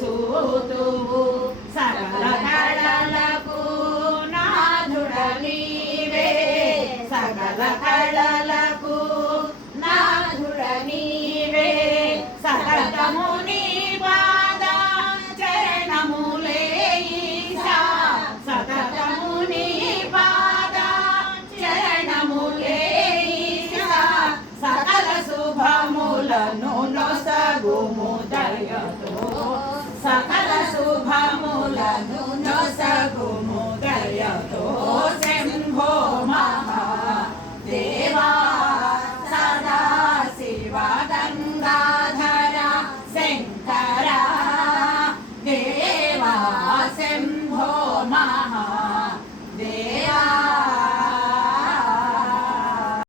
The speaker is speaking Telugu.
సూతువు సకల కళలకు నాథుడ నీవే సకల కళలకు నాథుడ నీవే సకలము నీ పాద చరణములే ఈశా సకలము నీ పాద చరణములే ఈశా సకల శుభములను నొసగుము దయతో సకల శుభములను నొసగుము దయతో శంభో మహాదేవా సదా శివ గంగాధర శంకర దేవా శంభో మహాదేవా